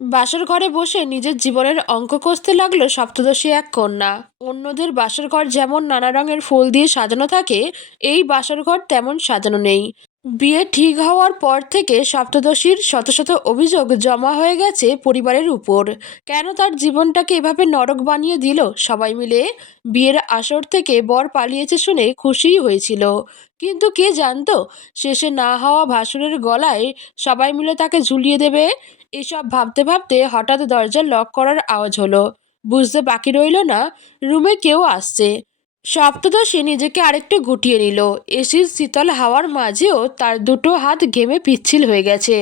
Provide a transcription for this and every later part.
বাসর ঘরে বসে নিজের জীবনের অঙ্ক কষতে লাগলো সপ্তদশী এক কন্যা। অন্যদের বাসর ঘর যেমন নানা রঙের ফুল দিয়ে সাজানো থাকে, এই বাসর ঘর তেমন সাজানো নেই। বিয়ে ঠিক হওয়ার পর থেকে সপ্তদশীর শত শত অভিযোগ জমা হয়ে গেছে পরিবারের উপর। কেন তার জীবনটাকে এভাবে নরক বানিয়ে দিল সবাই মিলে। বিয়ের আসর থেকে বর পালিয়েছে শুনে খুশিই হয়েছিল, কিন্তু কে জানতো শেষে না হওয়া ভাসুরের গলায় সবাই মিলে তাকে ঝুলিয়ে দেবে। এসব ভাবতে ভাবতে হঠাৎ দরজা লক করার আওয়াজ হলো। বুঝতে বাকি রইল না রুমে কেউ আসছে। সপ্তদশী নিজেকে আরেকটু গুটিয়ে নিল। এসির শীতল হাওয়ার মাঝেও তার দুটো হাত ঘেমে পিচ্ছিল হয়ে গেছে।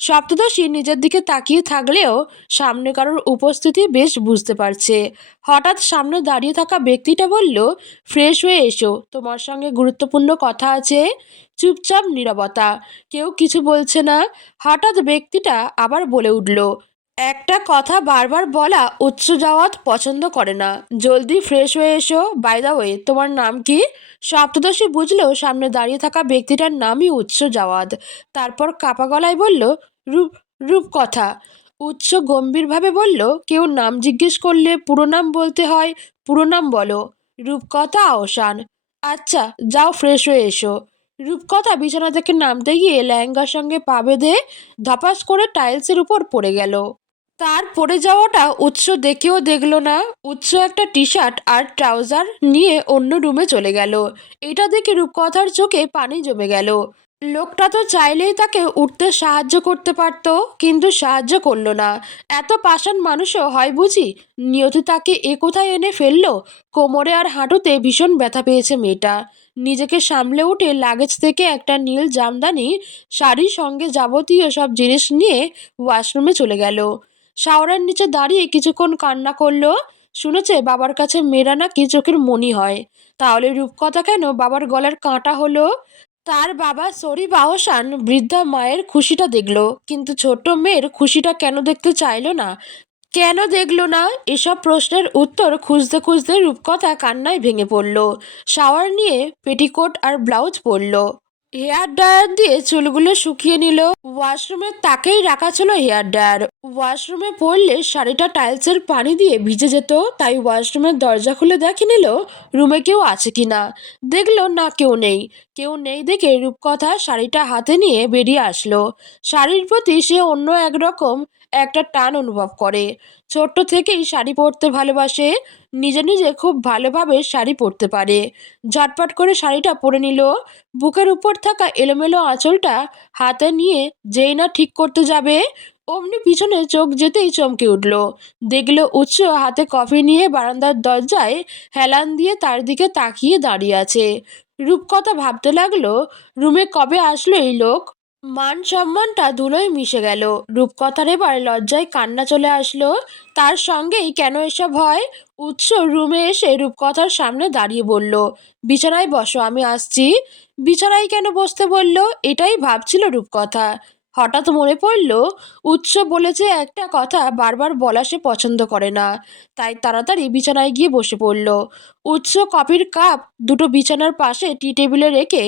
সপ্তদশী নিজের দিকে তাকিয়ে থাকলেও সামনে কারোর উপস্থিতি বেশ বুঝতে পারছে। হঠাৎ সামনে দাঁড়িয়ে থাকা ব্যক্তিটা বলল, ফ্রেশ হয়ে এসো, তোমার সঙ্গে গুরুত্বপূর্ণ কথা আছে। চুপচাপ নীরবতা, কেউ কিছু বলছে না। হঠাৎ ব্যক্তিটা আবার বলে উঠল, একটা কথা বারবার বলা উচ্চ জাওয়াত পছন্দ করে না, জলদি ফ্রেশ হয়ে এসো। বাই দা ওয়ে, তোমার নাম কি? সপ্তদশী বুঝলো সামনে দাঁড়িয়ে থাকা ব্যক্তিটার নামই উচ্চ জাওয়াত। তারপর কাপা গলায় বলল, রূপ রূপকথা। উচ্চ গম্ভীরভাবে বলল, কেউ নাম জিজ্ঞেস করলে পুরো নাম বলতে হয়, পুরো নাম বলো। রূপকথা আহসান। আচ্ছা, যাও ফ্রেশ হয়ে এসো। রূপকথা বিছানা থেকে নামতে গিয়ে লেহেঙ্গার সঙ্গে পা বেঁধে ধপাস করে টাইলসের উপর পড়ে গেল। তার পড়ে যাওয়াটা উৎস দেখেও দেখলো না। উৎস একটা টি শার্ট আর ট্রাউজার নিয়ে অন্য রুমে চলে গেল। এটা দেখে রূপকথার চোখে পানি জমে গেল। লোকটা তো চাইলেই তাকে উঠতে সাহায্য করতে পারত, কিন্তু সাহায্য করলো না। এত পাষাণ মানুষও হয় বুঝি? নিয়তি তাকে এ কোথায় এনে ফেললো। কোমরে আর হাঁটুতে ভীষণ ব্যথা পেয়েছে মেয়েটা। নিজেকে সামলে উঠে লাগেজ থেকে একটা নীল জামদানি শাড়ির সঙ্গে যাবতীয় সব জিনিস নিয়ে ওয়াশরুমে চলে গেল। শাওয়ারের নিচে দাঁড়িয়ে কিছুক্ষণ কান্না করলো। শুনেছে বাবার কাছে মেয়েরা নাকি চোখের মণি হয়। তাহলে রূপকথা কেন বাবার গলার কাঁটা হলো? তার বাবা শরীফ আহসান বৃদ্ধা মায়ের খুশিটা দেখলো, কিন্তু ছোট্ট মেয়ের খুশিটা কেন দেখতে চাইলো না? কেন দেখলো না? এসব প্রশ্নের উত্তর খুঁজতে খুঁজতে রূপকথা কান্নায় ভেঙে পড়ল। শাওয়ার নিয়ে পেটিকোট আর ব্লাউজ পরলো। হেয়ার ড্রায়ার দিয়ে চুলগুলো শুকিয়ে নিল। ওয়াশরুমের তাকেই রাখা ছিল হেয়ার ড্রায়ার। ওয়াশরুমে পড়লে শাড়িটা টাইলসের পানি দিয়ে ভিজে যেত, তাই ওয়াশরুমের দরজা খুলে দেখে নিল রুমে কেউ আছে কিনা। দেখলো না, কেউ নেই। কেউ নেই দেখে রূপকথা শাড়িটা হাতে নিয়ে বেরিয়ে আসলো। শাড়ির প্রতি সে অন্য একরকম একটা টান অনুভব করে। ছোট্ট থেকেই শাড়ি পরতে ভালোবাসে। নিজে নিজে খুব ভালোভাবে শাড়ি পরতে পারে। ঝটপট করে শাড়িটা পরে নিল। বুকের উপর থাকা এলোমেলো আঁচলটা হাতে নিয়ে যেই না ঠিক করতে যাবে, অমনি পিছনে চোখ যেতেই চমকে উঠল। দেখল উৎস হাতে কফি নিয়ে বারান্দার দরজায় হেলান দিয়ে তার দিকে তাকিয়ে দাঁড়িয়ে আছে। রূপকথা ভাবতে লাগলো, রুমে কবে আসলো এই লোক। মান সম্মানটা ধুলোয় মিশে গেল। রূপকথার এবার লজ্জায় কান্না চলে আসলো। তার সঙ্গেই কেন এসব হয়? উৎস রুমে এসে রূপকথার সামনে দাঁড়িয়ে বলল, বিছানায় বসো, আমি আসছি। বিছানায় কেন বসতে বলল, এটাই ভাবছিল রূপকথা। হঠাৎ মনে পড়ল উৎস বলেছে একটা কথা বারবার বলা সে পছন্দ করে না। তাই তাড়াতাড়ি বিছানায় গিয়ে বসে পড়ল। উৎস কফির কাপ দুটো বিছানার পাশে টি টেবিলে রেখে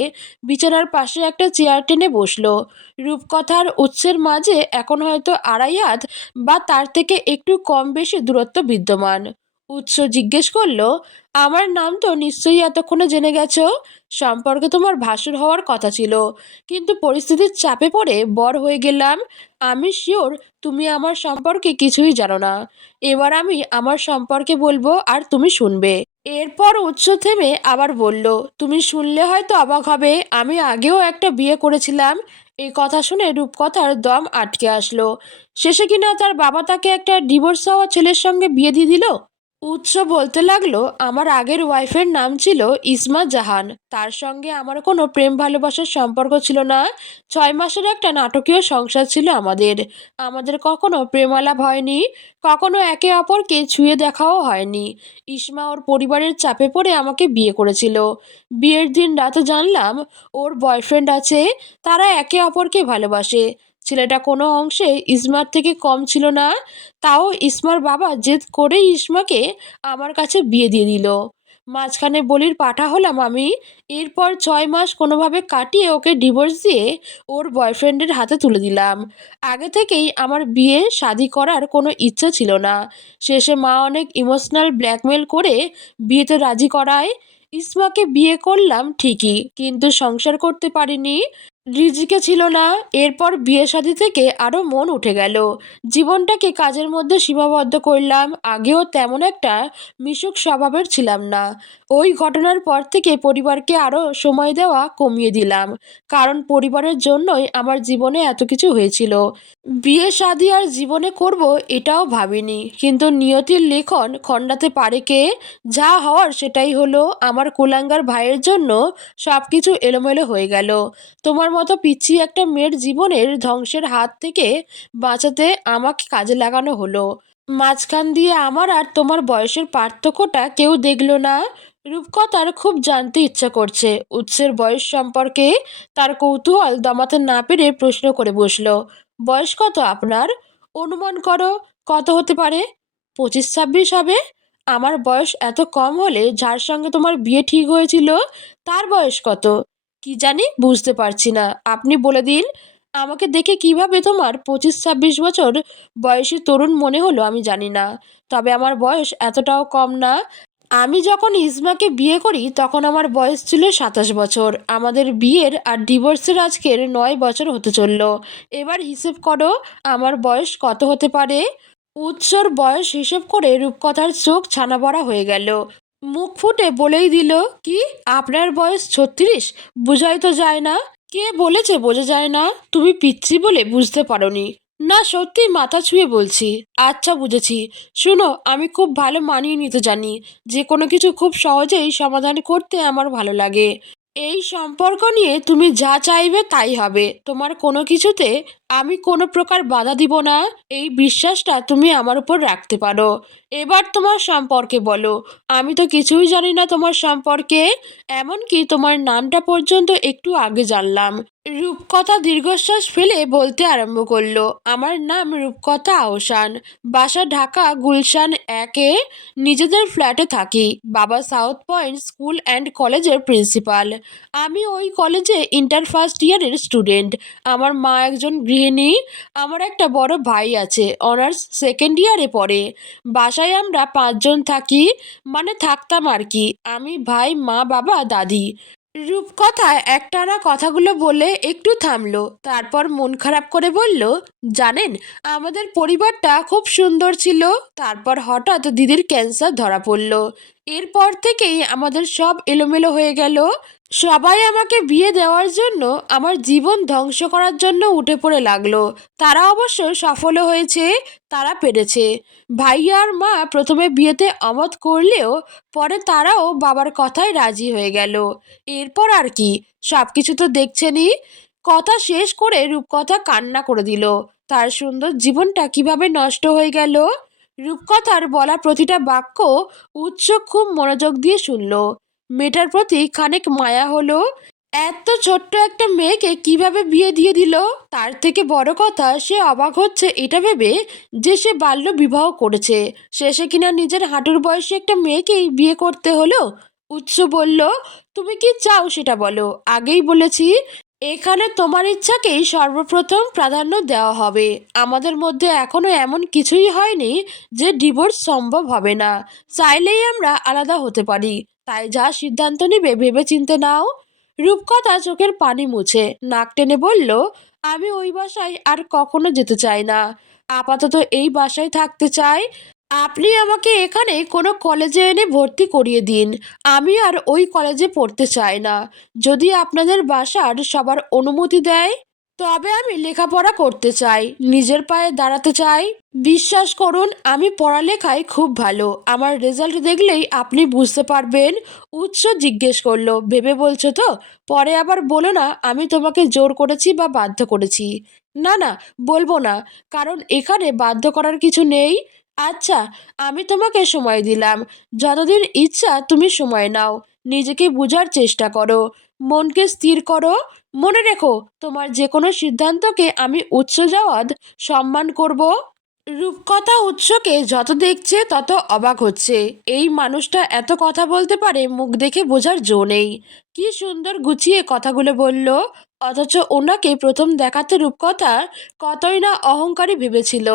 বিছানার পাশে একটা চেয়ার টেনে বসলো। রূপকথার উৎসের মাঝে এখন হয়তো 2.5 হাত বা তার থেকে একটু কম বেশি দূরত্ব বিদ্যমান। উৎস জিজ্ঞেস করলো, আমার নাম তো নিশ্চয়ই এতক্ষণে জেনে গেছো। সম্পর্কে তোমার ভাসুর হওয়ার কথা ছিল, কিন্তু পরিস্থিতির চাপে পড়ে বর হয়ে গেলাম। আমি শিওর তুমি আমার সম্পর্কে কিছুই জানো না। এবার আমি আমার সম্পর্কে বলবো আর তুমি শুনবে। এরপর উৎস থেমে আবার বলল, তুমি শুনলে হয়তো অবাক হবে, আমি আগেও একটা বিয়ে করেছিলাম। এই কথা শুনে রূপকথার দম আটকে আসলো। শেষে কিনা তার বাবা তাকে একটা ডিভোর্স হওয়া ছেলের সঙ্গে বিয়ে দিয়ে দিল। উৎস বলতে লাগলো, আমার আগের ওয়াইফের নাম ছিল ইসমা জাহান। তার সঙ্গে আমার কোনো প্রেম ভালোবাসার সম্পর্ক ছিল না। 6 মাসের একটা নাটকীয় সংসার ছিল আমাদের। আমাদের কখনো প্রেমালাপ হয়নি, কখনো একে অপরকে ছুঁয়ে দেখাও হয়নি। ইসমা ওর পরিবারের চাপে পড়ে আমাকে বিয়ে করেছিল। বিয়ের দিন রাতে জানলাম ওর বয়ফ্রেন্ড আছে, তারা একে অপরকে ভালোবাসে। ছেলেটা কোনো অংশে ইসমার থেকে কম ছিল না। তাও ইসমার বাবা জেদ করেই ইসমাকে আমার কাছে বিয়ে দিয়ে দিল। মাঝখানে বলির পাঠা হলাম আমি। এরপর 6 মাস কোনোভাবে কাটিয়ে ওকে ডিভোর্স দিয়ে ওর বয়ফ্রেন্ডের হাতে তুলে দিলাম। আগে থেকেই আমার বিয়ে শাদি করার কোনো ইচ্ছা ছিল না। শেষে মা অনেক ইমোশনাল ব্ল্যাকমেল করে বিয়েতে রাজি করায়। ইসমাকে বিয়ে করলাম ঠিকই, কিন্তু সংসার করতে পারিনি। রিজিকে ছিল না। এরপর বিয়ে শাদী থেকে আরও মন উঠে গেল। জীবনটাকে কাজের মধ্যে সীমাবদ্ধ করলাম। আগেও তেমন একটা মিশুক স্বভাবের ছিলাম না। ওই ঘটনার পর থেকে পরিবারকে আরও সময় দেওয়া কমিয়ে দিলাম, কারণ পরিবারের জন্যই আমার জীবনে এত কিছু হয়েছিল। বিয়ে শাদী আর জীবনে করব এটাও ভাবিনি, কিন্তু নিয়তির লেখন খণ্ডাতে পারে কে? যা হওয়ার সেটাই হলো। আমার কুলাঙ্গার ভাইয়ের জন্য সব কিছু এলোমেলো হয়ে গেল। তোমার মতো পিচ্ছি একটা মেয়ের জীবনের ধ্বংসের হাত থেকে বাঁচাতে আমাকে কাজে লাগানো হলো। মাঝখান দিয়ে আমার আর তোমার বয়সের পার্থক্যটা কেউ দেখলো না। রূপকথার খুব জানতে ইচ্ছা করছে উৎসের বয়স সম্পর্কে। তার কৌতূহল দমাতে না পেরে প্রশ্ন করে বসলো, বয়স কত আপনার? অনুমান করো কত হতে পারে? 25-26 হবে। আমার বয়স এত কম হলে যার সঙ্গে তোমার বিয়ে ঠিক হয়েছিল তার বয়স কত? কি জানি, বুঝতে পারছি না। আপনি বলে দিন। আমাকে দেখে কিভাবে তোমার 25-26 বছর বয়সী তরুণ মনে হলো আমি জানি না, তবে আমার বয়স এতটাও কম না। আমি যখন ইসমাকে বিয়ে করি তখন আমার বয়স ছিল 27 বছর। আমাদের বিয়ের আর ডিভোর্সের আজকের 9 বছর হতে চলল। এবার হিসেব করো আমার বয়স কত হতে পারে। উৎসর বয়স হিসেব করে রূপকথার চোখ ছানা বড়া হয়ে গেল। মুখ ফুটে বলেই দিল, কি আপনার বয়স 36? বোঝাই তো যায় না। কে বলেছে বোঝা যায় না? তুমি পিচ্ছি বলে বুঝতে পারোনি। না, সত্যি মাথা ছুঁয়ে বলছি। আচ্ছা বুঝেছি। শুনো, আমি খুব ভালো মানিয়ে নিতে জানি। যে কোনো কিছু খুব সহজেই সমাধান করতে আমার ভালো লাগে। এই সম্পর্ক নিয়ে তুমি যা চাইবে তাই হবে। তোমার কোনো কিছুতে আমি কোনো প্রকার বাধা দিব না। এই বিশ্বাসটা তুমি আমার উপর রাখতে পারো। এবার তোমার সম্পর্কে বলো। আমি তো কিছুই জানি না তোমার সম্পর্কে। এমনকি তোমার নামটা পর্যন্ত একটু আগে জানলাম। রূপকথা দীর্ঘশ্বাস ফেলে বলতে আরম্ভ করলো, আমার নাম রূপকথা আহসান। বাসা ঢাকা গুলশান 1-এ। নিজেদের ফ্ল্যাটে থাকি। বাবা সাউথ পয়েন্ট স্কুল অ্যান্ড কলেজের প্রিন্সিপাল। আমি ওই কলেজে ইন্টার ফার্স্ট ইয়ারের স্টুডেন্ট। আমার মা একজন গৃহিণী। আমার একটা বড় ভাই আছে, অনার্স সেকেন্ড ইয়ারে পড়ে। বাসায় আমরা 5 জন থাকি, মানে থাকতাম আর কি। আমি, ভাই, মা, বাবা, দাদি। রূপকথা একটানা কথাগুলো বলে একটু থামলো, তারপর মন খারাপ করে বলল, জানেন, আমাদের পরিবারটা খুব সুন্দর ছিল। তারপর হঠাৎ দিদির ক্যান্সার ধরা পড়ল। এরপর থেকেই আমাদের সব এলোমেলো হয়ে গেল। সবাই আমাকে বিয়ে দেওয়ার জন্য, আমার জীবন ধ্বংস করার জন্য উঠে পড়ে লাগলো। তারা অবশ্য সফলও হয়েছে। তারা পেরেছে। ভাইয়া আর মা প্রথমে বিয়েতে অমত করলেও পরে তারাও বাবার কথায় রাজি হয়ে গেল। এরপর আর কি, সব কিছু তো দেখছেনই। কথা শেষ করে রূপকথা কান্না করে দিল। তার সুন্দর জীবনটা কিভাবে নষ্ট হয়ে গেল। রূপকথার বলা প্রতিটা বাক্য উৎস খুব মনোযোগ দিয়ে শুনল। মেয়েটার প্রতি খানিক মায়া হলো। এত ছোট্ট একটা মেয়েকে কিভাবে বিয়ে দিয়ে দিল। তার থেকে বড় কথা, সে অবাক হচ্ছে এটা ভেবে যে সে বাল্য বিবাহ করেছে। শেষে কিনা নিজের হাঁটুর বয়সী একটা মেয়েকেই বিয়ে করতে হলো। উৎস বলল, তুমি কি চাও সেটা বলো। আগেই বলেছি, এখানে তোমার ইচ্ছাকেই সর্বপ্রথম প্রাধান্য দেওয়া হবে। আমাদের মধ্যে এখনো এমন কিছুই হয়নি যে ডিভোর্স সম্ভব হবে না। চাইলেই আমরা আলাদা হতে পারি। তাই যা সিদ্ধান্ত নিবে ভেবেচিন্তে নাও। রূপকথা চোখের পানি মুছে নাক টেনে বলল, আমি ওই বাসায় আর কখনো যেতে চাই না। আপাতত এই বাসায় থাকতে চাই। আপনি আমাকে এখানে কোনো কলেজে এনে ভর্তি করিয়ে দিন। আমি আর ওই কলেজে পড়তে চাই না। যদি আপনাদের বাসার সবার অনুমতি দেয়, তবে আমি লেখাপড়া করতে চাই, নিজের পায়ে দাঁড়াতে চাই। বিশ্বাস করুন, আমি পড়ালেখায় খুব ভালো। আমার রেজাল্ট দেখলেই আপনি বুঝতে পারবেন। উৎস জিজ্ঞেস করলো, ভেবে বলছো তো? পরে আবার বলো না আমি তোমাকে জোর করেছি বা বাধ্য করেছি। না না, বলবো না, কারণ এখানে বাধ্য করার কিছু নেই। আচ্ছা, আমি তোমাকে সময় দিলাম। যতদিন ইচ্ছা তুমি সময় নাও। নিজেকে বোঝার চেষ্টা করো। মনকে স্থির করো। মনে রেখো, তোমার যে কোনো সিদ্ধান্তকে আমি উৎসাহজাওয়াদ সম্মান করব। রূপকথা উৎসকে যত দেখছে তত অবাক হচ্ছে। এই মানুষটা এত কথা বলতে পারে, মুখ দেখে বোঝার জো নেই। কি সুন্দর গুছিয়ে কথাগুলো বলল, অথচ ওনাকে প্রথম দেখাতে রূপকথা কতই না অহংকারী ভেবেছিল।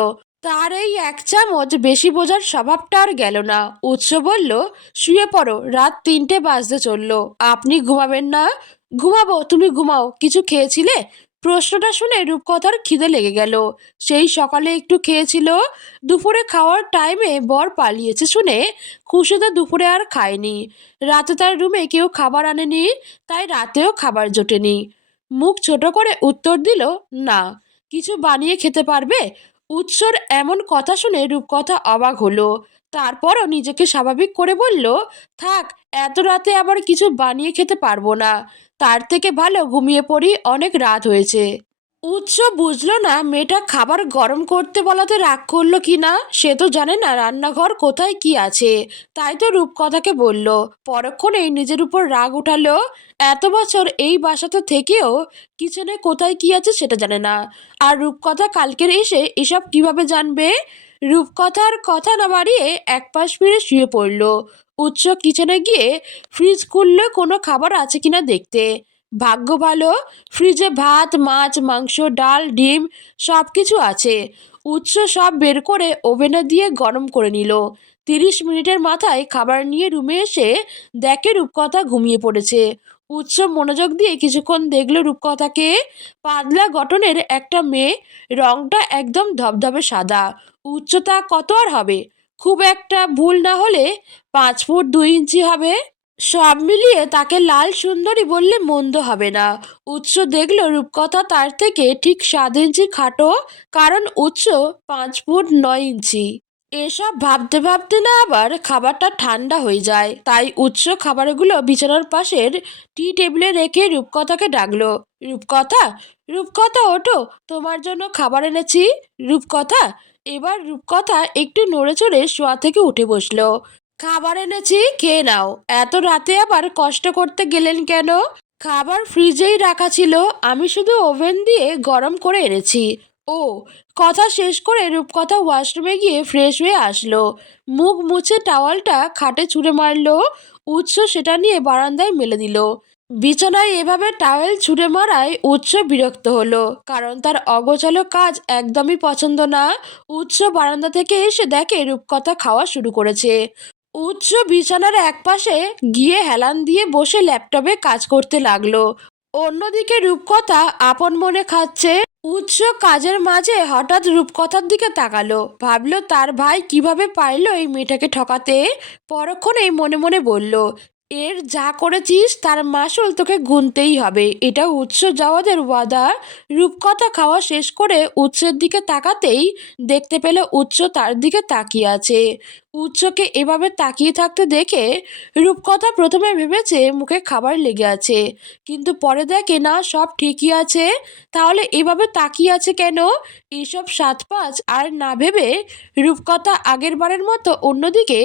তার এই এক চামচ বেশি বোঝার স্বভাবটা আর গেল না। উৎস বলল, শুয়ে পড়ো, রাত 3টে বাজতে চললো, আপনি ঘুমাবেন না? ঘুমাবো, তুমি ঘুমাও। কিছু খেয়েছিলে? প্রশ্নটা শুনে রূপকথার খিদে লেগে গেল। সেই সকালে একটু খেয়েছিল। দুপুরে খাওয়ার টাইমে বর পালিয়েছে শুনে খুশিতে দুপুরে আর খায়নি। রাতে তার রুমে কেউ খাবার আনেনি, তাই রাতেও খাবার জোটেনি। মুখ ছোট করে উত্তর দিল, না। কিছু বানিয়ে খেতে পারবে? উৎসর এমন কথা শুনে রূপকথা অবাক হলো। তারপরও নিজেকে স্বাভাবিক করে বলল, থাক, এত রাতে আবার কিছু বানিয়ে খেতে পারবো না। তার থেকে ভালো ঘুমিয়ে পড়ি, অনেক রাত হয়েছে। উৎস বুঝলো না মেয়েটা খাবার গরম করতে বলাতে রাগ করলো কি না। সে তো জানে না রান্নাঘর কোথায় কি আছে। তাই তো রূপকথাকে বলল। পরক্ষণেই নিজের উপর রাগ উঠালো। এত বছর এই বাসাতে থেকেও কিচেনে কোথায় কি আছে সেটা জানে না। আর রূপকথা কালকের এসে এসব কিভাবে জানবে? রূপকথার কথা না বাড়িয়ে একপাশ ফিরে শুয়ে পড়ল। উৎস কিচেনে গিয়ে ফ্রিজ খুললে কোনো খাবার আছে কিনা দেখতে। ভাগ্য ভালো, ফ্রিজে ভাত, মাছ, মাংস, ডাল, ডিম সব কিছু আছে। উৎস সব বের করে ওভেনে দিয়ে গরম করে নিল। 30 মিনিটের মাথায় খাবার নিয়ে রুমে এসে দেখে রূপকথা ঘুমিয়ে পড়েছে। উৎস মনোযোগ দিয়ে কিছুক্ষণ দেখল রূপকথাকে। পাতলা গঠনের একটা মেয়ে, রংটা একদম ধবধবে সাদা। উচ্চতা কত আর হবে? খুব একটা ভুল না হলে 5 ফুট 2 ইঞ্চি হবে। সব মিলিয়ে তাকে লাল সুন্দরী বললে মন্দ হবে না। উৎস দেখল রূপকথা তার থেকে ঠিক 7 ইঞ্চি খাটো, কারণ উৎস 5 ফুট 9 ইঞ্চি। এসব ভাবতে ভাবতে না আবার খাবারটা ঠান্ডা হয়ে যায়। তাই উৎস খাবারগুলো বিছানার পাশের টি টেবিলে রেখে রূপকথাকে ডাকলো, রূপকথা, রূপকথা ওঠো, তোমার জন্য খাবার এনেছি। রূপকথা। এবার রূপকথা একটু নড়ে চড়ে শোয়া থেকে উঠে বসলো। খাবার এনেছি, খেয়ে নাও। এত রাতে আবার কষ্ট করতে গেলেন কেন? খাবার ফ্রিজেই রাখা ছিল, আমি শুধু ওভেন দিয়ে গরম করে এনেছি। ও। কথা শেষ করে রূপকথা ওয়াশরুমে গিয়ে ফ্রেশ হয়ে আসলো। মুখ মুছে টাওয়ালটা খাটে ছুঁড়ে মারলো। উৎস সেটা নিয়ে বারান্দায় মেলে দিল। বিছানায় এভাবে টাওয়েল ছুঁড়ে মারায় উৎস বিরক্ত হলো, কারণ তার অগোছালো কাজ একদমই পছন্দ না। উৎস বারান্দা থেকে এসে দেখে রূপকথা খাওয়া শুরু করেছে। উৎস বিছানার একপাশে গিয়ে হেলান দিয়ে বসে ল্যাপটপে কাজ করতে লাগলো। অন্যদিকে রূপকথা আপন মনে খাচ্ছে। উৎস কাজের মাঝে হঠাৎ রূপকথার দিকে তাকালো, ভাবলো তার ভাই কিভাবে পারলো এই মেয়েটাকে ঠকাতে। পরক্ষণেই মনে মনে বলল, এর যা করেছিস তার মাসুল তোকে গুনতেই হবে। এটা উৎস যাওয়াদের ওয়াদা। রূপকথা খাওয়া শেষ করে উৎসের দিকে তাকাতেই দেখতে পেল উৎস তার দিকে তাকিয়ে আছে। উৎসকে এভাবে তাকিয়ে থাকতে দেখে রূপকথা প্রথমে ভেবেছে মুখে খাবার লেগে আছে, কিন্তু পরে দেখে না, সব ঠিকই আছে। তাহলে এভাবে তাকিয়ে আছে কেন? এইসব সাত পাঁচ আর না ভেবে রূপকথা আগের বারের মতো অন্যদিকে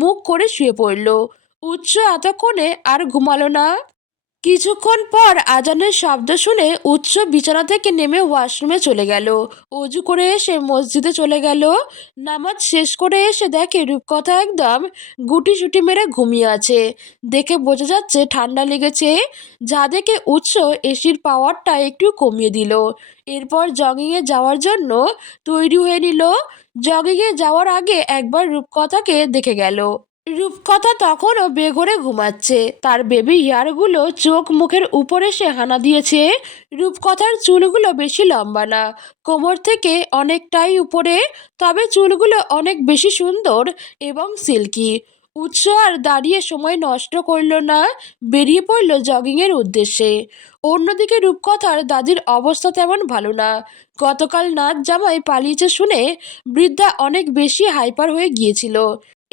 মুখ করে শুয়ে পড়ল। উৎস এতক্ষণে আর ঘুমালো না। কিছুক্ষণ পর আজানের শব্দ শুনে উৎস বিছানা থেকে নেমে ওয়াশরুমে চলে গেল। অজু করে এসে মসজিদে চলে গেল। নামাজ শেষ করে এসে দেখে রূপকথা একদম গুটিসুটি মেরে ঘুমিয়ে আছে। দেখে বোঝা যাচ্ছে ঠান্ডা লেগেছে। যা দেখে উৎস এসির পাওয়ারটা একটু কমিয়ে দিল। এরপর জগিংয়ে যাওয়ার জন্য তৈরি হয়ে নিল। জগিংয়ে যাওয়ার আগে একবার রূপকথাকে দেখে গেল। রূপকথা তখনও বেঘোরে ঘুমাচ্ছে। তার বেবি হেয়ারগুলো চোখ মুখের উপর এসে হানা দিয়েছে। রূপকথার চুলগুলো বেশি লম্বা না, কোমর থেকে অনেকটাই উপরে, তবে চুলগুলো অনেক বেশি সুন্দর এবং সিল্কি। উৎস আর দাঁড়িয়ে সময় নষ্ট করল না, বেরিয়ে পড়ল জগিংয়ের উদ্দেশ্যে। অন্যদিকে রূপকথার দাদির অবস্থা তেমন ভালো না। গতকাল নাচ জামাই পালিয়েছে শুনে বৃদ্ধা অনেক বেশি হাইপার হয়ে গিয়েছিল।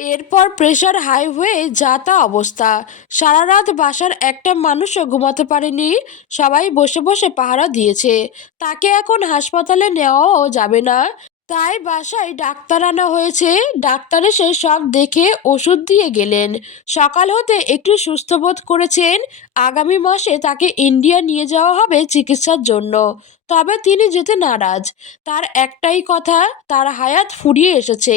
এরপর প্রেশার হাই হয়ে যা তা অবস্থা। সারা রাত বাসার একটা মানুষও ঘুমাতে পারেনি। সবাই বসে বসে পাহারা দিয়েছে। তাকে এখন হাসপাতালে নেওয়াও যাবে না। তাই বাসায় ডাক্তার আনা হয়েছে। ডাক্তার এসে সব দেখে ওষুধ দিয়ে গেলেন। সকাল হতে একটু সুস্থ বোধ করেছেন। আগামী মাসে তাকে ইন্ডিয়া নিয়ে যাওয়া হবে চিকিৎসার জন্য। তবে তিনি যেতে নারাজ। তার একটাই কথা, তার হায়াত ফুরিয়ে এসেছে।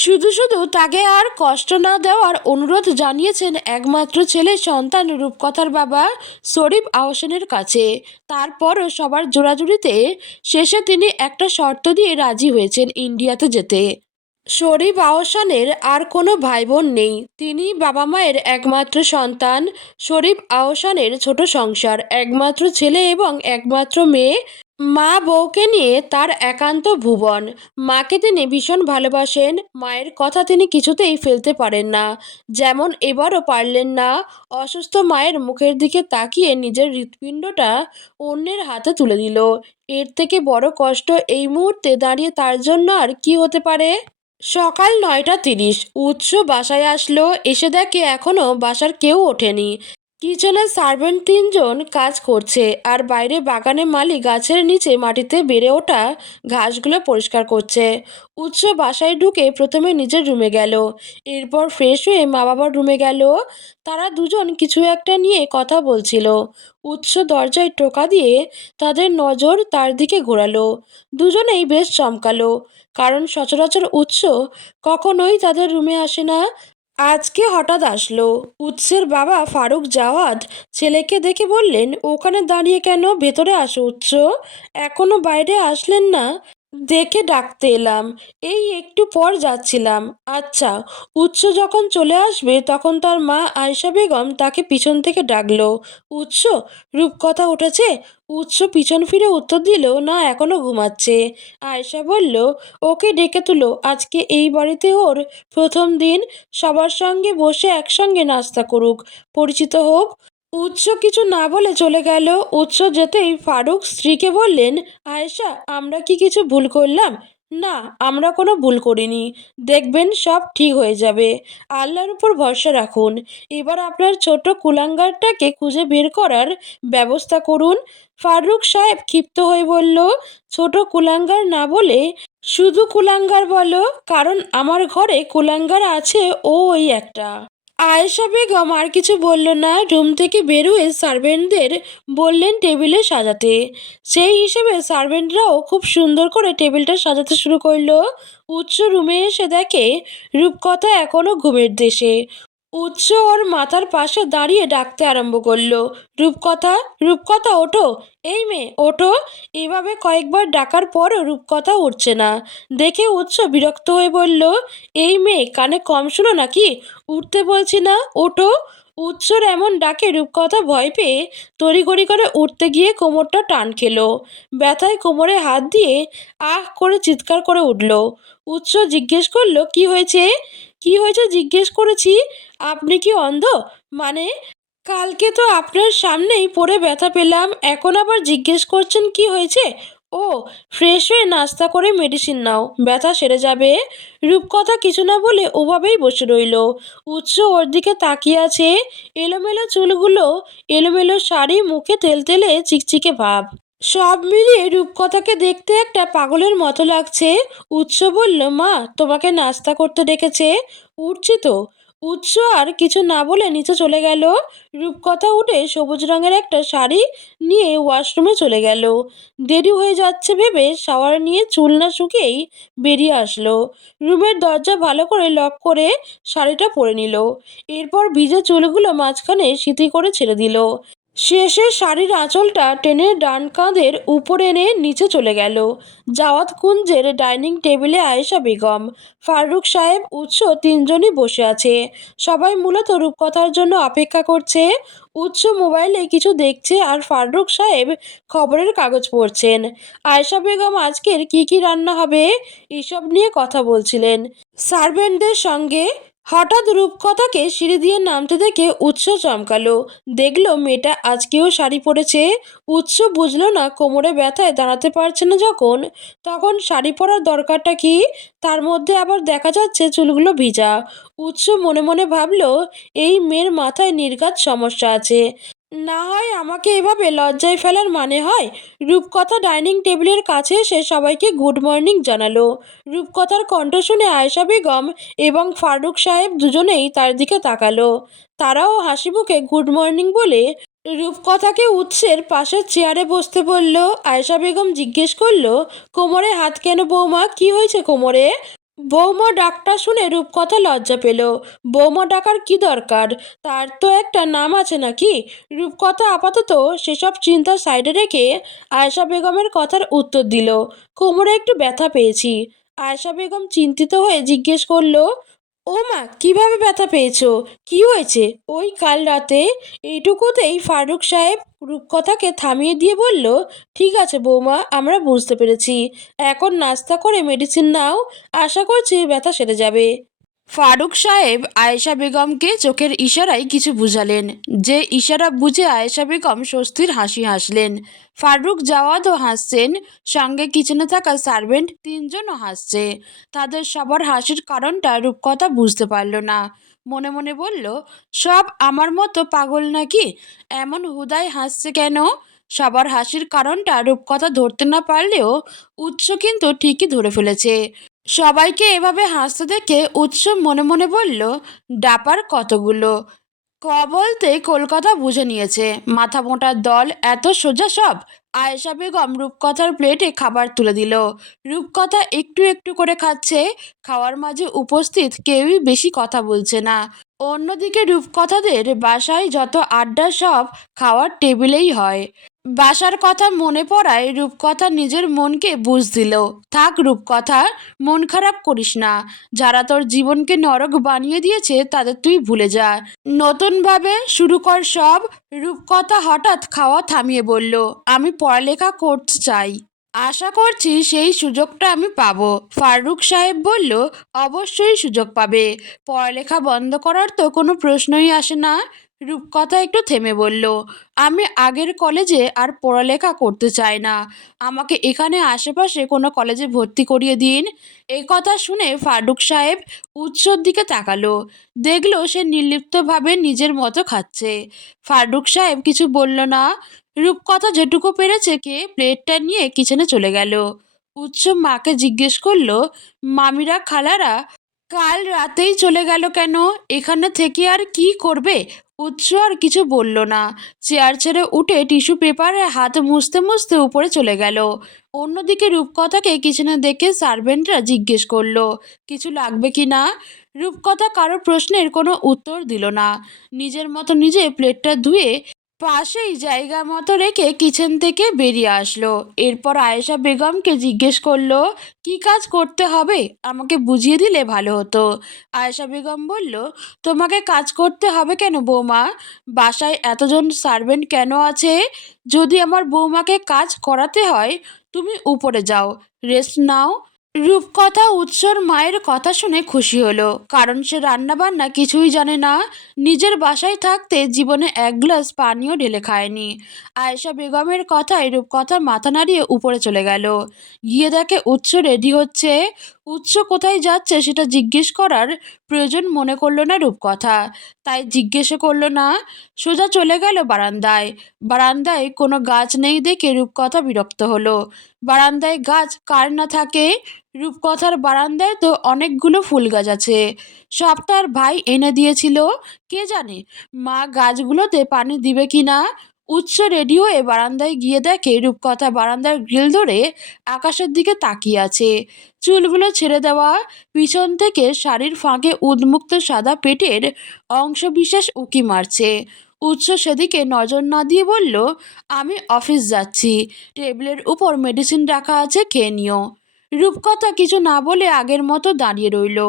শুধু শুধু তাকে আর কষ্ট না দেওয়ার অনুরোধ জানিয়েছেন একমাত্র ছেলে সন্তান রূপকথার বাবা শরীফ আহসানের কাছে। তারপরও সবার জোরাজুরিতে শেষে তিনি একটা শর্ত দিয়ে রাজি হয়েছেন ইন্ডিয়াতে যেতে। শরীফ আহসানের আর কোনো ভাই বোন নেই। তিনি বাবা মায়ের একমাত্র সন্তান। শরীফ আহসানের ছোট সংসার, একমাত্র ছেলে এবং একমাত্র মেয়ে। মা বউকে নিয়ে তার একান্ত ভুবন। মাকে তিনি ভীষণ ভালোবাসেন। মায়ের কথা তিনি কিছুতেই ফেলতে পারেন না, যেমন এবারও পারলেন না। অসুস্থ মায়ের মুখের দিকে তাকিয়ে নিজের হৃৎপিণ্ডটা অন্যের হাতে তুলে দিল। এর থেকে বড় কষ্ট এই মুহূর্তে দাঁড়িয়ে তার জন্য আর কি হতে পারে। সকাল 9:30 উৎস বাসায় আসলো। এসে দেখে এখনো বাসার কেউ ওঠেনি। কিচেনে সার্ভেন্ট 3জন কাজ করছে, আর বাইরে বাগানে মালি গাছের নিচে মাটিতে বেড়ে ওঠা ঘাসগুলো পরিষ্কার করছে। উৎস বাসায় ঢুকে প্রথমে নিজের রুমে গেল, এরপর ফ্রেশ হয়ে মা বাবার রুমে গেল। তারা দুজন কিছু একটা নিয়ে কথা বলছিল। উৎস দরজায় টোকা দিয়ে তাদের নজর তার দিকে ঘোরালো। দুজনেই বেশ চমকালো, কারণ সচরাচর উৎস কখনোই তাদের রুমে আসে না। আজকে হঠাৎ আসলো। উৎসের বাবা ফারুক জাওয়াদ ছেলেকে দেখে বললেন, ওখানে দাঁড়িয়ে কেন, ভেতরে আসো উৎস। এখনো বাইরে আসলেন না? দেখে ডাকতে এলাম। এই একটু পর যাচ্ছিলাম। আচ্ছা। উৎস যখন চলে আসবে তখন তার মা আয়েশা বেগম তাকে পিছন থেকে ডাকলো, উৎস, রূপকথা উঠেছে? উৎস পিছন ফিরে উত্তর দিল, না, এখনো ঘুমাচ্ছে। আয়েশা বলল, ওকে ডেকে তুলো, আজকে এই বাড়িতে ওর প্রথম দিন। সবার সঙ্গে বসে একসঙ্গে নাস্তা করুক, পরিচিত হোক। উৎস কিছু না বলে চলে গেল। উৎস যেতেই ফারুক স্ত্রীকে বললেন, আয়েশা, আমরা কি কিছু ভুল করলাম? না, আমরা কোনো ভুল করিনি। দেখবেন সব ঠিক হয়ে যাবে। আল্লাহর উপর ভরসা রাখুন। এবার আপনার ছোট কুলাঙ্গারটাকে খুঁজে বের করার ব্যবস্থা করুন। ফারুক সাহেব ক্ষিপ্ত হয়ে বলল, ছোট কুলাঙ্গার না বলে শুধু কুলাঙ্গার বলো, কারণ আমার ঘরে কুলাঙ্গার আছে, ও ওই একটা। আয়েশা বেগম আর কিছু বলল না। রুম থেকে বের হয়ে সার্ভেন্টদের বললেন টেবিলে সাজাতে। সেই হিসেবে সার্ভেন্টরাও খুব সুন্দর করে টেবিলটা সাজাতে শুরু করলো। উৎস রুমে এসে দেখে রূপকথা এখনো ঘুমের দেশে। উৎস ওর মাথার পাশে দাঁড়িয়ে ডাকতে আরম্ভ করলো, রূপকথা, রূপকথা ওঠো, এই মেয়ে ওঠো। এভাবে কয়েকবার ডাকার পরও রূপকথা উঠছে না। দেখে উৎস বিরক্ত হয়ে বলল, এই মেয়ে কানে কম শুনো নাকি? উঠতে বলছি না, ওঠো। উৎসর এমন ডাকে রূপকথা ভয় পেয়ে তড়িঘড়ি করে উঠতে গিয়ে কোমরটা টান খেলো। ব্যথায় কোমরে হাত দিয়ে আহ করে চিৎকার করে উঠল। উৎস জিজ্ঞেস করলো, কি হয়েছে? কি হয়েছে জিজ্ঞেস করেছি। আপনি কি অন্ধ? মানে, কালকে তো আপনার সামনেই পড়ে ব্যথা পেলাম, এখন আবার জিজ্ঞেস করছেন কি হয়েছে? ও, ফ্রেশ হয়ে নাস্তা করে মেডিসিন নাও, ব্যথা সেরে যাবে। রূপকথা কিছু না বলে ওভাবেই বসে রইল। উৎস ওর দিকে তাকিয়ে আছে। এলোমেলো চুলগুলো, এলোমেলো শাড়ি, মুখে তেলতেলে চিকচিকে ভাব। সব মিলিয়ে রূপকথাকে দেখতে একটা পাগলের মতো লাগছে। উৎস বলল, মা, তোমাকে নাস্তা করতে ডেকেছে। উঠছি তো। উৎস আর কিছু না বলে নিচে চলে গেল। রূপকথা উঠে সবুজ রঙের একটা শাড়ি নিয়ে ওয়াশরুমে চলে গেল। দেরি হয়ে যাচ্ছে ভেবে শাওয়ার নিয়ে চুল না শুকিয়েই বেরিয়ে আসলো। রুমের দরজা ভালো করে লক করে শাড়িটা পরে নিল। এরপর ভিজে চুলগুলো মাঝখানে সিঁথি করে ছেড়ে দিল। শেষে শাড়ির আঁচলটা টেনে ডান কাঁধের উপর এনে নিচে চলে গেল। জাওয়াত কুঞ্জের ডাইনিং টেবিলে আয়েশা বেগম, ফারুক সাহেব, উৎস 3জনই বসে আছে। সবাই মূলত রূপকথার জন্য অপেক্ষা করছে। উৎস মোবাইলে কিছু দেখছে আর ফারুক সাহেব খবরের কাগজ পড়ছেন। আয়েশা বেগম আজকের কি রান্না হবে এসব নিয়ে কথা বলছিলেন সার্ভেন্টদের সঙ্গে। হঠাৎ রূপকথাকে সিঁড়ি দিয়ে নামতে দেখে উৎস চমকালো। দেখলো মেয়েটা আজকেও শাড়ি পরেছে। উৎস বুঝলো না, কোমরে ব্যথায় দাঁড়াতে পারছে না যখন, তখন শাড়ি পরার দরকারটা কি? তার মধ্যে আবার দেখা যাচ্ছে চুলগুলো ভিজা। উৎস মনে মনে ভাবলো, এই মেয়ের মাথায় নির্ঘাত সমস্যা আছে। না হয় আমাকে এভাবে লজ্জায় ফেলার মানে হয়? রূপকথা ডাইনিং টেবিলের কাছে এসে সবাইকে গুড মর্নিং জানালো। রূপকথার কণ্ঠ শুনে আয়েশা বেগম এবং ফারুক সাহেব দুজনেই তার দিকে তাকালো। তারাও হাসি মুখে গুড মর্নিং বলে রূপকথাকে উৎসের পাশের চেয়ারে বসতে বলল। আয়েশা বেগম জিজ্ঞেস করলো, কোমরে হাত কেন বৌমা, কি হয়েছে কোমরে? বৌমা ডাকটা শুনে রূপকথা লজ্জা পেল। বৌমা ডাকার কি দরকার, তার তো একটা নাম আছে নাকি? রূপকথা আপাতত সেসব চিন্তা সাইডে রেখে আয়েশা বেগমের কথার উত্তর দিল, কোমরে একটু ব্যথা পেয়েছি। আয়েশা বেগম চিন্তিত হয়ে জিজ্ঞেস করলো, ও মা, কিভাবে ব্যথা পেয়েছো, কি হয়েছে? ওই কাল রাতে। এইটুকুতেই ফারুক সাহেব রূপকথাকে থামিয়ে দিয়ে বলল, ঠিক আছে বৌমা, আমরা বুঝতে পেরেছি। এখন নাস্তা করে মেডিসিন নাও, আশা করছি ব্যথা সেরে যাবে। ফারুক সাহেব আয়েশা বেগমকে চোখের ইশারায় কিছু বুঝালেন, যে ইশারা বুঝে আয়েশা বেগম স্বস্তির হাসি হাসলেন। ফারুক জাওয়াদও হাসছেন, সঙ্গে কিচেনে থাকা সার্ভেন্ট তিনজনও হাসছে। তাদের সবার হাসির কারণটা রূপকথা বুঝতে পারল না। মনে মনে বলল, সব আমার মতো পাগল নাকি, এমন হুদায় হাসছে কেন? সবার হাসির কারণটা রূপকথা ধরতে না পারলেও উৎস কিন্তু ঠিকই ধরে ফেলেছে। সবাইকে এভাবে হাসতে দেখে উৎসব মনে মনে বলল, ডাপার কতগুলো। বলতে কলকাতা বুঝে নিয়েছে, মাথা মোটার দল, এত সোজা সব। আয়েশা বেগম রূপকথার প্লেটে খাবার তুলে দিল। রূপকথা একটু একটু করে খাচ্ছে। খাওয়ার মাঝে উপস্থিত কেউই বেশি কথা বলছে না। অন্যদিকে রূপকথাদের বাসায় যত আড্ডা সব খাওয়ার টেবিলেই হয়। বাসার কথা মনে পড়ায় রূপকথা নিজের মনকে বুঝ দিল, থাক রূপকথা, মন খারাপ করিস না। যারা তোর জীবনকে নরক বানিয়ে দিয়েছে তাদের তুই ভুলে যা, নতুনভাবে শুরু কর সব। রূপকথা হঠাৎ খাওয়া থামিয়ে বলল, আমি পড়ালেখা করতে চাই। আশা করছি সেই সুযোগটা আমি পাবো। ফারুক সাহেব বলল, অবশ্যই সুযোগ পাবে, পড়ালেখা বন্ধ করার তো কোনো প্রশ্নই আসে না। রূপকথা একটু থেমে বলল, আমি আগের কলেজে আর পড়ালেখা করতে চাই না, আমাকে এখানে আশেপাশে কোনো কলেজে ভর্তি করিয়ে দিন। এই কথা শুনে ফারুক সাহেব উৎসর দিকে তাকালো, দেখলো সে নির্লিপ্তভাবে নিজের মতো খাচ্ছে। ফারুক সাহেব কিছু বলল না। রূপকথা যেটুকু পেরেছে কে প্লেটটা নিয়ে কিচেনে চলে গেল। উৎস মাকে জিজ্ঞেস করলো, মামিরা খালারা কাল রাতেই চলে গেল কেন, এখানে থেকে আর কি করবে? উৎস আর কিছু বলল না। চেয়ার ছেড়ে উঠে টিস্যু পেপারে হাত মুছতে মুছতে উপরে চলে গেল। অন্যদিকে রূপকথাকে কিচেনে দেখে সার্ভেন্টরা জিজ্ঞেস করলো, কিছু লাগবে কি না? রূপকথা কারো প্রশ্নের কোনো উত্তর দিল না। নিজের মতো নিজে প্লেটটা ধুয়ে পাশেই জায়গা মতো রেখে কিচেন থেকে বেরিয়ে আসলো। এরপর আয়েশা বেগমকে জিজ্ঞেস করলো, কি কাজ করতে হবে আমাকে বুঝিয়ে দিলে ভালো হতো। আয়েশা বেগম বলল, তোমাকে কাজ করতে হবে কেন বৌমা? বাসায় এতজন সার্ভেন্ট কেন আছে? যদি আমার বৌমাকে কাজ করাতে হয়, তুমি উপরে যাও, রেস্ট নাও। রূপকথা উৎসর মায়ের কথা শুনে খুশি হলো, কারণ সে রান্নাবান্না কিছুই জানে না। নিজের বাসায় থাকতে জীবনে এক গ্লাস পানিও ঢেলে খায়নি। আয়েশা বেগমের কথায় রূপকথা মাথা নাড়িয়ে উপরে চলে গেল। গিয়ে দেখে উৎস রেডি হচ্ছে। উৎস কোথায় যাচ্ছে সেটা জিজ্ঞেস করার প্রয়োজন মনে করলো না রূপকথা, তাই জিজ্ঞেসও করলো না। সোজা চলে গেল বারান্দায়। বারান্দায় কোনো গাছ নেই দেখে রূপকথা বিরক্ত হলো। বারান্দায় গাছ কার না থাকে? রূপকথার বারান্দায় তো অনেকগুলো ফুল গাছ আছে, সব তার ভাই এনে দিয়েছিল। কে জানে মা গাছগুলোতে পানি দিবে কি না। উৎস রেডি হয়ে বারান্দায় গিয়ে দেখে রূপকথা বারান্দার গ্রিল ধরে আকাশের দিকে তাকিয়ে আছে, চুলগুলো ছেড়ে দেওয়া। পিছন থেকে শাড়ির ফাঁকে উন্মুক্ত সাদা পেটের অংশবিশেষ উঁকি মারছে। উৎস সেদিকে নজর না দিয়ে বলল, আমি অফিস যাচ্ছি, টেবিলের উপর মেডিসিন রাখা আছে, খেয়ে নিও। রূপকথা কিছু না বলে আগের মতো দাঁড়িয়ে রইল।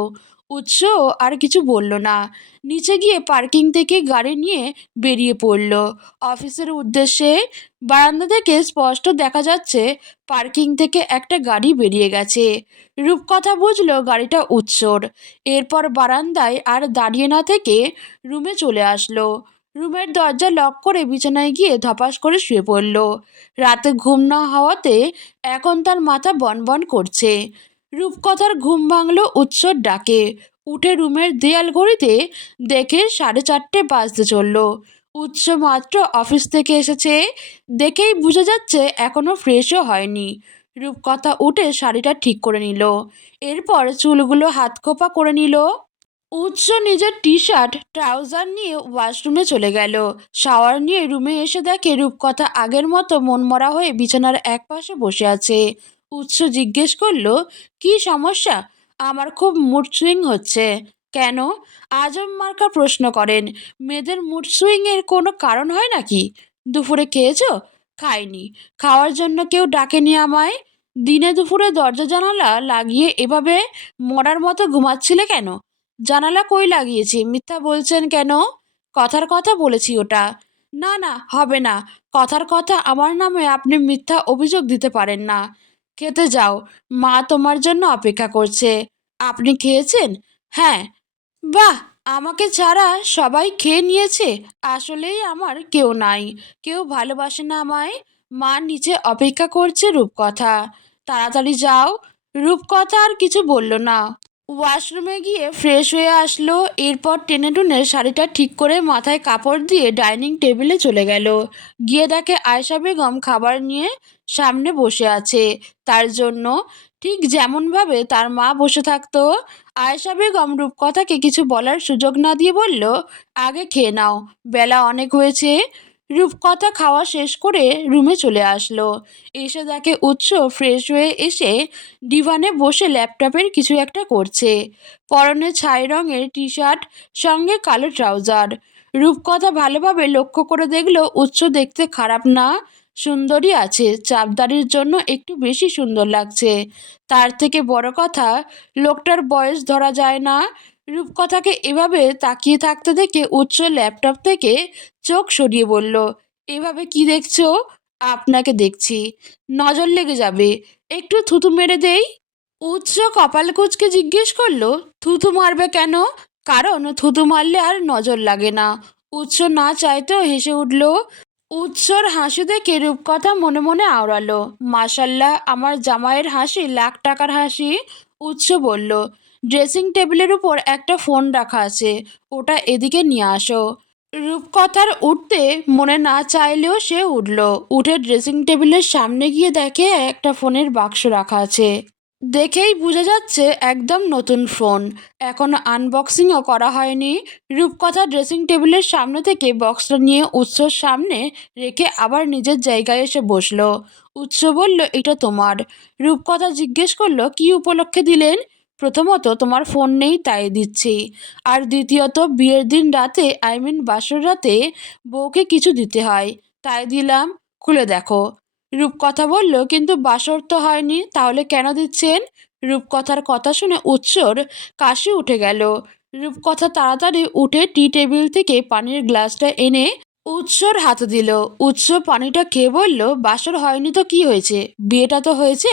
উৎস আর কিছু বলল না। নিচে গিয়ে পার্কিং থেকে গাড়ি নিয়ে বেরিয়ে পড়ল অফিসের উদ্দেশ্যে। বারান্দা থেকে স্পষ্ট দেখা যাচ্ছে পার্কিং থেকে একটা গাড়ি বেরিয়ে গেছে। রূপকথা বুঝলো গাড়িটা উৎসর। এরপর বারান্দায় আর দাঁড়িয়ে না থেকে রুমে চলে আসলো। রুমের দরজা লক করে বিছানায় গিয়ে ধপাস করে শুয়ে পড়ল। রাতে ঘুম না হওয়াতে এখন তার মাথা বনবন করছে। রূপকথার ঘুম ভাঙল উৎসর ডাকে। উঠে রুমের দেয়াল ঘড়িতে দেখে 4:30 বাজতে চলল। উৎস মাত্র অফিস থেকে এসেছে, দেখেই বোঝা যাচ্ছে এখনো ফ্রেশও হয়নি। রূপকথা উঠে শাড়িটা ঠিক করে নিল, এরপর চুলগুলো হাত খোপা করে নিল। উৎস নিজের টি শার্ট ট্রাউজার নিয়ে ওয়াশরুমে চলে গেল। শাওয়ার নিয়ে রুমে এসে দেখে রূপকথা আগের মতো মনমরা হয়ে বিছানার একপাশে বসে আছে। উৎস জিজ্ঞেস করলো, কি সমস্যা? আমার খুব মুড সুইং হচ্ছে। কেন? আজব মার্কা প্রশ্ন করেন। মেয়েদের মুড সুইং এর কোনো কারণ হয় নাকি? দুপুরে খেয়েছো? খাইনি। খাওয়ার জন্য কেউ ডাকেনি আমায়? দিনে দুপুরে দরজা জানালা লাগিয়ে এভাবে মরার মতো ঘুমাচ্ছিলে কেন? জানালা কই লাগিয়েছি? মিথ্যা বলছেন কেন? কথার কথা বলেছি ওটা। না না, হবে না। কথার কথা আমার নামে আপনি মিথ্যা অভিযোগ দিতে পারেন না। খেতে যাও, মা তোমার জন্য অপেক্ষা করছে। আপনি খেয়েছেন? হ্যাঁ। বাহ! আমাকে ছাড়া সবাই খেয়ে নিয়েছে। আসলেই আমার কেউ নাই। কেউ ভালোবাসে না আমায়। মা নিচে অপেক্ষা করছে। রূপকথা, তাড়াতাড়ি যাও। রূপকথা আর কিছু বলল না। ওয়াশরুমে গিয়ে ফ্রেশ হয়ে আসলো। এরপর টেনে টুনে শাড়িটা ঠিক করে মাথায় কাপড় দিয়ে ডাইনিং টেবিলে চলে গেল। গিয়ে দেখে আয়েশা বেগম খাবার নিয়ে সামনে বসে আছে। তার জন্য ঠিক যেমনভাবে তার মা বসে থাকতো। আয়েশা বেগম রূপকথাকে কিছু বলার সুযোগ না দিয়ে বলল, আগে খেয়ে নাও, বেলা অনেক হয়েছে। রূপকথা খাওয়া শেষ করে রুমে চলে আসলো। এসে দেখে উৎস ফ্রেশ হয়ে এসে ডিভানে বসে ল্যাপটপের কিছু একটা করছে। পরনে ছাই রঙের টি শার্ট, সঙ্গে কালো ট্রাউজার। রূপকথা ভালোভাবে লক্ষ্য করে দেখলো উৎস দেখতে খারাপ না, সুন্দরী আছে। চাপদারির জন্য একটু বেশি সুন্দর লাগছে। তার থেকে বড় কথা, লোকটার বয়স ধরা যায় না। রূপকথাকে এভাবে তাকিয়ে থাকতে দেখে উৎস ল্যাপটপ থেকে চোখ সরিয়ে বলল, এভাবে কি দেখছো? আপনাকে দেখছি, নজর লেগে যাবে। একটু থুতু মেরে দেই। উৎস কপাল কুঁচকে জিজ্ঞেস করলো, থুতু মারবে কেন? কারণ থুতু মারলে আর নজর লাগে না। উৎস না চাইতেও হেসে উঠল। উৎসর হাসি দেখে রূপকথা মনে মনে আওড়ালো, মাশাল্লাহ, আমার জামাইয়ের হাসি লাখ টাকার হাসি। উৎস বলল, ড্রেসিং টেবিলের উপর একটা ফোন রাখা আছে, ওটা এদিকে নিয়ে আসো। রূপকথার উঠতে মনে না চাইলেও সে উঠল। উঠে ড্রেসিং টেবিলের সামনে গিয়ে দেখে একটা ফোনের বাক্স রাখা আছে। দেখেই বোঝা যাচ্ছে একদম নতুন ফোন, এখনো আনবক্সিংও করা হয়নি। রূপকথা ড্রেসিং টেবিলের সামনে থেকে বক্সটা নিয়ে উৎসর সামনে রেখে আবার নিজের জায়গায় এসে বসলো। উৎস বলল, এটা তোমার। রূপকথা জিজ্ঞেস করলো, কি উপলক্ষে দিলেন? প্রথমত তোমার ফোন নেই তাই দিচ্ছি, আর দ্বিতীয়ত বিয়ের দিন রাতে, বাসর রাতে বউকে কিছু দিতে হয়, তাই দিলাম। খুলে দেখো। রূপকথা বলল, কিন্তু বাসর তো হয়নি, তাহলে কেন দিচ্ছেন? রূপকথার কথা শুনে উৎসর কাশি উঠে গেল। রূপকথা তাড়াতাড়ি উঠে টি টেবিল থেকে পানির গ্লাসটা এনে উৎসর হাতে দিল। উৎস পানিটা খেয়ে বলল, বাসর হয়নি তো কি হয়েছে, বিয়েটা তো হয়েছে।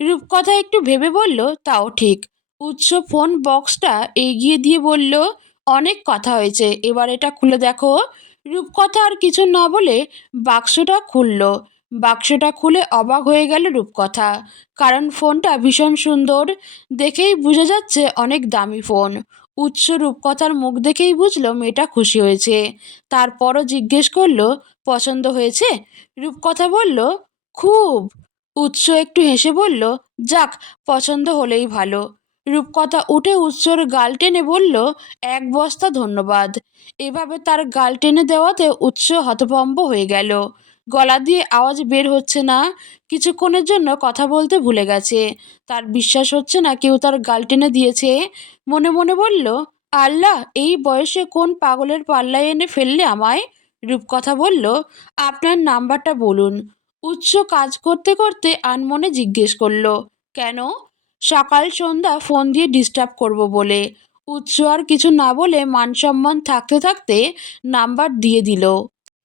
রূপকথা একটু ভেবে বলল, তাও ঠিক। উৎস ফোন বক্সটা এগিয়ে দিয়ে বলল, অনেক কথা হয়েছে, এবার এটা খুলে দেখো। রূপকথা আর কিছু না বলে বাক্সটা খুলল। বাক্সটা খুলে অবাক হয়ে গেল রূপকথা, কারণ ফোনটা ভীষণ সুন্দর। দেখেই বোঝা যাচ্ছে অনেক দামি ফোন। উৎস রূপকথার মুখ দেখেই বুঝলো মেয়েটা খুশি হয়েছে। তারপরও জিজ্ঞেস করলো, পছন্দ হয়েছে? রূপকথা বলল, খুব। উৎস একটু হেসে বলল, যাক, পছন্দ হলেই ভালো। রূপকথা উঠে উৎসর গাল টেনে বলল, এক বস্তা ধন্যবাদ। এভাবে তার গাল টেনে দেওয়াতে উৎস হতভম্ব হয়ে গেল। গলা দিয়ে আওয়াজ বের হচ্ছে না। কিছুক্ষণের জন্য কথা বলতে ভুলে গেছে। তার বিশ্বাস হচ্ছে না কেউ তার গাল টেনে দিয়েছে। মনে মনে বলল, আল্লাহ, এই বয়সে কোন পাগলের পাল্লায় এনে ফেললে আমায়। রূপকথা বলল, আপনার নাম্বারটা বলুন। উৎস কাজ করতে করতে আনমনে জিজ্ঞেস করলো, কেন? সকাল সন্ধ্যা ফোন দিয়ে ডিস্টার্ব করব বলে। উৎস আর কিছু না বলে মানসম্মান থাকতে থাকতে নাম্বার দিয়ে দিল।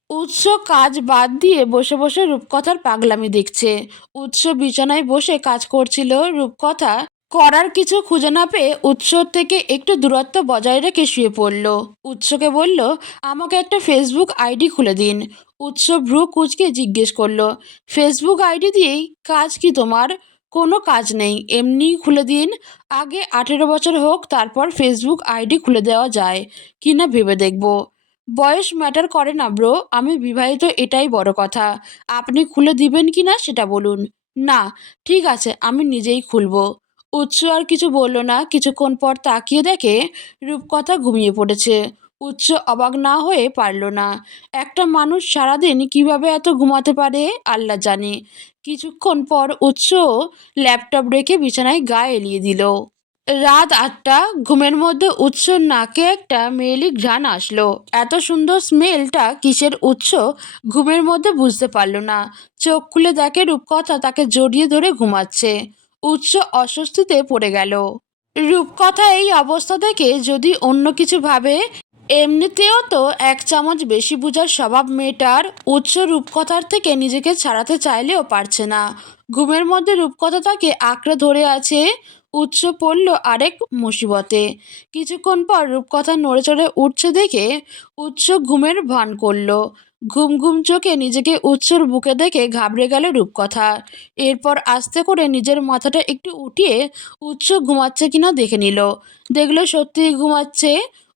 উৎস কাজ বাদ দিয়ে বসে বসে রূপকথার পাগলামি দেখছে। উৎস বিছানায় বসে কাজ করছিল। রূপকথা করার কিছু খুঁজে না পেয়ে উৎসর থেকে একটু দূরত্ব বজায় রেখে শুয়ে পড়ল। উৎসকে বলল, আমাকে একটা ফেসবুক আইডি খুলে দিন। উৎস ভ্রু কুঁচকে জিজ্ঞেস করলো, ফেসবুক আইডি দিয়েই কাজ কি তোমার? কোনো কাজ নেই, এমনিই খুলে দিন। আগে 18 বছর হোক, তারপর ফেসবুক আইডি খুলে দেওয়া যায় কিনা ভেবে দেখব। বয়স ম্যাটার করে না ব্রো, আমি বিবাহিত এটাই বড় কথা। আপনি খুলে দিবেন কি না সেটা বলুন। না, ঠিক আছে আমি নিজেই খুলবো। উৎস আর কিছু বলল না, কিছুক্ষণ পর তাকিয়ে দেখে রূপকথা ঘুমিয়ে পড়েছে। উৎস অবাক না হয়ে পারল না। একটা মানুষ সারাদিন কিভাবে এত ঘুমাতে পারে আল্লাহ জানে। কিছুক্ষণ পর উৎস ল্যাপটপ রেখে বিছানায় গা এলিয়ে দিল। রাত ৮টা, ঘুমের মধ্যে উৎসর নাকে একটা মেয়েলি ঘ্রাণ আসলো। এত সুন্দর স্মেলটা কিসের উৎস ঘুমের মধ্যে বুঝতে পারল না। চোখ খুলে দেখে রূপকথা তাকে জড়িয়ে ধরে ঘুমাচ্ছে। উৎস অস্বস্তিতে পড়ে গেল। রূপকথা এই অবস্থা দেখে যদি অন্য কিছু ভাবে, এমনিতেও তো ১ চামচ বেশি বুঝার স্বভাব মেয়েটার। উৎস রূপকথার থেকে নিজেকে ছাড়াতে চাইলেও পারছে না। ঘুমের মধ্যে রূপকথা তাকে আঁকড়ে ধরে আছে। উৎস পড়ল আরেক মুসিবতে। কিছুক্ষণ পর রূপকথা নড়েচড়ে উঠছে দেখে উৎস ঘুমের ভান করল। ঘুম ঘুম চোখে নিজেকে উৎসর বুকে দেখে ঘাবড়ে গেল রূপকথা। এরপর আস্তে করে নিজের মাথাটা একটু উঠিয়ে উৎস ঘুমাচ্ছে কিনা দেখে নিল। দেখলো সত্যিই ঘুমাচ্ছে।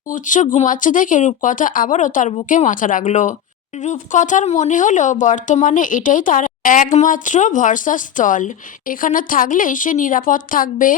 উৎস ঘুমাচ্ছে দেখে রূপকথা আবারও তার বুকে মাথা রাখলো। রূপকথার মনে হলো বর্তমানে এটাই তার একমাত্র ভরসাস্থল। এখানে থাকলেই সে নিরাপদ থাকবে।